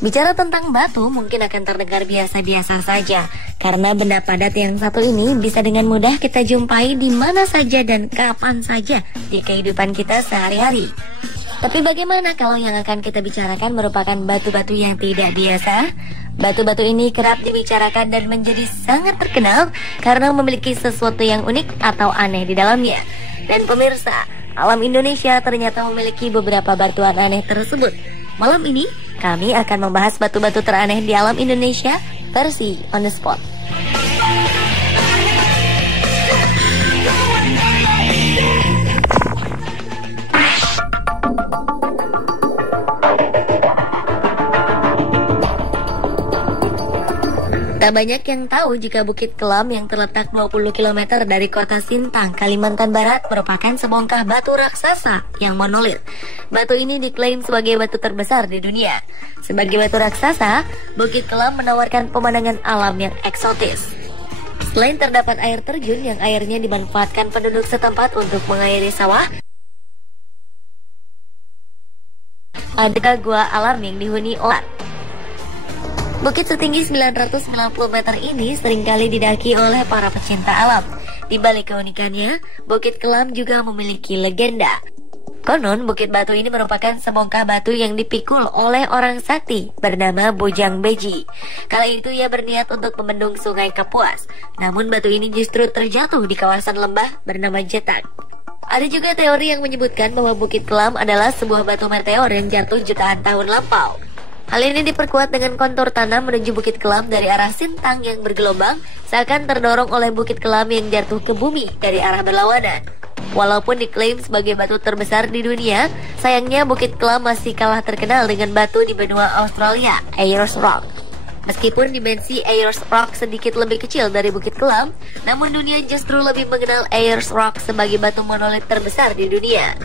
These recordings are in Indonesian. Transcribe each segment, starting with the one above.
Bicara tentang batu mungkin akan terdengar biasa-biasa saja, karena benda padat yang satu ini bisa dengan mudah kita jumpai di mana saja dan kapan saja di kehidupan kita sehari-hari. Tapi bagaimana kalau yang akan kita bicarakan merupakan batu-batu yang tidak biasa? Batu-batu ini kerap dibicarakan dan menjadi sangat terkenal karena memiliki sesuatu yang unik atau aneh di dalamnya. Dan pemirsa, alam Indonesia ternyata memiliki beberapa batuan aneh tersebut. Malam ini, kami akan membahas batu-batu teraneh di alam Indonesia versi On The Spot. Tak banyak yang tahu jika Bukit Kelam yang terletak 20 km dari kota Sintang, Kalimantan Barat merupakan sebongkah batu raksasa yang monolit. Batu ini diklaim sebagai batu terbesar di dunia. Sebagai batu raksasa, Bukit Kelam menawarkan pemandangan alam yang eksotis. Selain terdapat air terjun yang airnya dimanfaatkan penduduk setempat untuk mengairi sawah, ada gua alam yang dihuni ulat. Bukit setinggi 990 meter ini seringkali didaki oleh para pecinta alam. Di balik keunikannya, Bukit Kelam juga memiliki legenda. Konon, Bukit Batu ini merupakan sebongkah batu yang dipikul oleh orang sakti bernama Bojang Beji. Kala itu ia berniat untuk membendung sungai Kapuas. Namun batu ini justru terjatuh di kawasan lembah bernama Jetak. Ada juga teori yang menyebutkan bahwa Bukit Kelam adalah sebuah batu meteor yang jatuh jutaan tahun lampau. Hal ini diperkuat dengan kontur tanah menuju Bukit Kelam dari arah Sintang yang bergelombang, seakan terdorong oleh Bukit Kelam yang jatuh ke bumi dari arah berlawanan. Walaupun diklaim sebagai batu terbesar di dunia, sayangnya Bukit Kelam masih kalah terkenal dengan batu di benua Australia, Ayers Rock. Meskipun dimensi Ayers Rock sedikit lebih kecil dari Bukit Kelam, namun dunia justru lebih mengenal Ayers Rock sebagai batu monolit terbesar di dunia.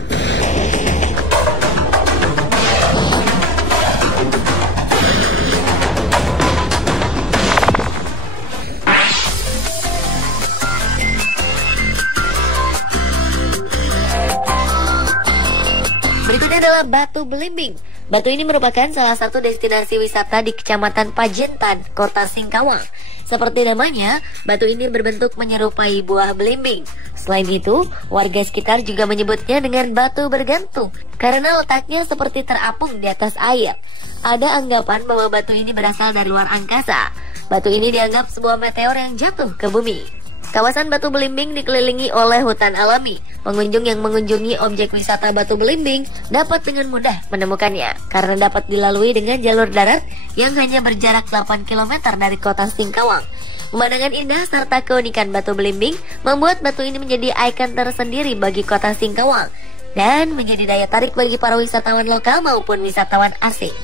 Berikutnya adalah Batu Belimbing. Batu ini merupakan salah satu destinasi wisata di Kecamatan Pajentan, Kota Singkawang. Seperti namanya, batu ini berbentuk menyerupai buah belimbing. Selain itu, warga sekitar juga menyebutnya dengan batu bergantung karena letaknya seperti terapung di atas air. Ada anggapan bahwa batu ini berasal dari luar angkasa. Batu ini dianggap sebuah meteor yang jatuh ke bumi. Kawasan Batu Belimbing dikelilingi oleh hutan alami. Pengunjung yang mengunjungi objek wisata Batu Belimbing dapat dengan mudah menemukannya karena dapat dilalui dengan jalur darat yang hanya berjarak 8 km dari kota Singkawang. Pemandangan indah serta keunikan Batu Belimbing membuat batu ini menjadi ikon tersendiri bagi kota Singkawang dan menjadi daya tarik bagi para wisatawan lokal maupun wisatawan asing.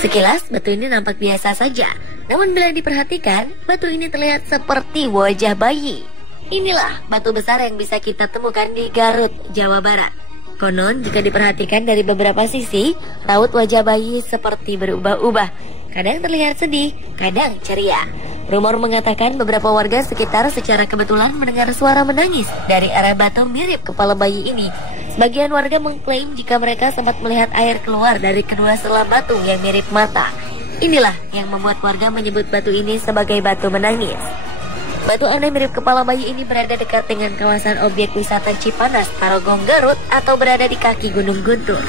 Sekilas, batu ini nampak biasa saja. Namun bila diperhatikan, batu ini terlihat seperti wajah bayi. Inilah batu besar yang bisa kita temukan di Garut, Jawa Barat. Konon, jika diperhatikan dari beberapa sisi, raut wajah bayi seperti berubah-ubah. Kadang terlihat sedih, kadang ceria. Rumor mengatakan beberapa warga sekitar secara kebetulan mendengar suara menangis dari arah batu mirip kepala bayi ini. Sebagian warga mengklaim jika mereka sempat melihat air keluar dari kedua sela batu yang mirip mata. Inilah yang membuat warga menyebut batu ini sebagai batu menangis. Batu aneh mirip kepala bayi ini berada dekat dengan kawasan objek wisata Cipanas, Tarogong, Garut atau berada di kaki Gunung Guntur.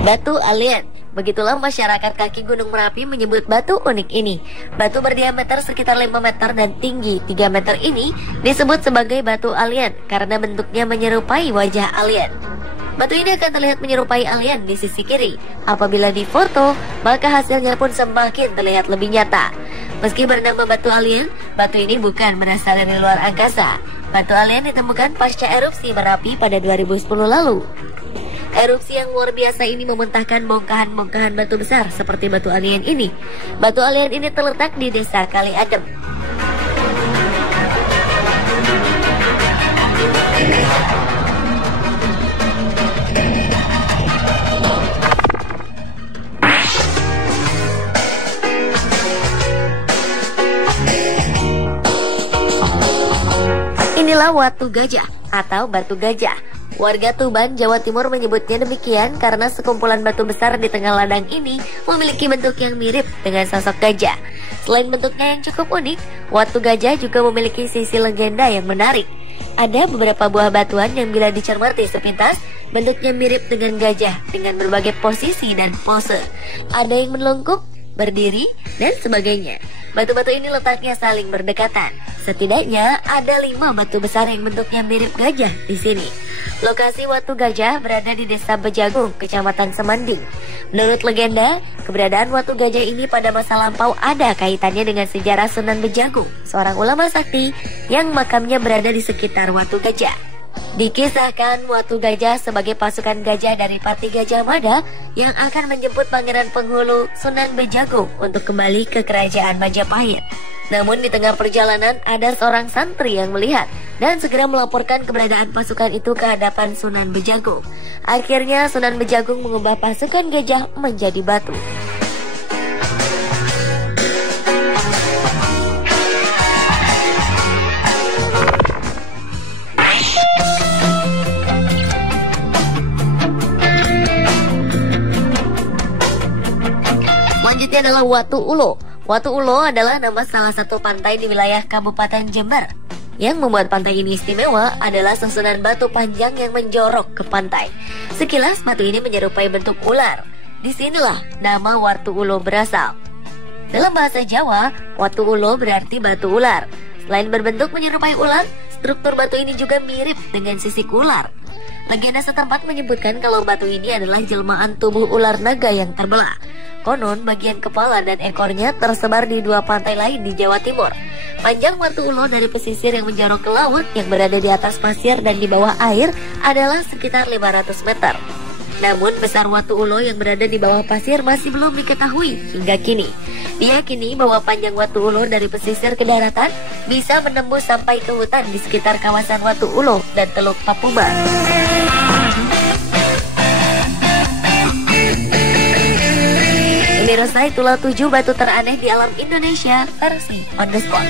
Batu alien. Begitulah masyarakat kaki Gunung Merapi menyebut batu unik ini. Batu berdiameter sekitar 5 meter dan tinggi 3 meter ini disebut sebagai batu alien karena bentuknya menyerupai wajah alien. Batu ini akan terlihat menyerupai alien di sisi kiri. Apabila difoto, maka hasilnya pun semakin terlihat lebih nyata. Meski bernama batu alien, batu ini bukan berasal dari luar angkasa. Batu alien ditemukan pasca erupsi Merapi pada 2010 lalu. Erupsi yang luar biasa ini memuntahkan bongkahan-bongkahan batu besar seperti batu alien ini. Batu alien ini terletak di Desa Kali Adem. Inilah Watu Gajah atau Batu Gajah. Warga Tuban, Jawa Timur menyebutnya demikian karena sekumpulan batu besar di tengah ladang ini memiliki bentuk yang mirip dengan sosok gajah. Selain bentuknya yang cukup unik, Watu Gajah juga memiliki sisi legenda yang menarik. Ada beberapa buah batuan yang bila dicermati sepintas, bentuknya mirip dengan gajah dengan berbagai posisi dan pose. Ada yang melungkup, berdiri, dan sebagainya. Batu-batu ini letaknya saling berdekatan. Setidaknya ada 5 batu besar yang bentuknya mirip gajah di sini. Lokasi Watu Gajah berada di Desa Bejagung, Kecamatan Semanding. Menurut legenda, keberadaan Watu Gajah ini pada masa lampau ada kaitannya dengan sejarah Sunan Bejagung, seorang ulama sakti yang makamnya berada di sekitar Watu Gajah. Dikisahkan Watu Gajah sebagai pasukan gajah dari Pati Gajah Mada yang akan menjemput Pangeran Penghulu Sunan Bejagung untuk kembali ke kerajaan Majapahit. Namun di tengah perjalanan ada seorang santri yang melihat dan segera melaporkan keberadaan pasukan itu ke hadapan Sunan Bejagung. Akhirnya Sunan Bejagung mengubah pasukan gajah menjadi batu. Selanjutnya adalah Watu Ulo. Watu Ulo adalah nama salah satu pantai di wilayah Kabupaten Jember. Yang membuat pantai ini istimewa adalah susunan batu panjang yang menjorok ke pantai. Sekilas batu ini menyerupai bentuk ular. Disinilah nama Watu Ulo berasal. Dalam bahasa Jawa, Watu Ulo berarti batu ular. Selain berbentuk menyerupai ular, struktur batu ini juga mirip dengan sisik ular. Legenda setempat menyebutkan kalau batu ini adalah jelmaan tubuh ular naga yang terbelah. Konon bagian kepala dan ekornya tersebar di 2 pantai lain di Jawa Timur. Panjang Watu Ulo dari pesisir yang menjorok ke laut yang berada di atas pasir dan di bawah air adalah sekitar 500 meter. Namun besar Watu Ulo yang berada di bawah pasir masih belum diketahui hingga kini. Diyakini bahwa panjang Watu Ulo dari pesisir ke daratan bisa menembus sampai ke hutan di sekitar kawasan Watu Ulo dan Teluk Papuma. Pemirsa, itulah 7 batu teraneh di alam Indonesia versi on the spot.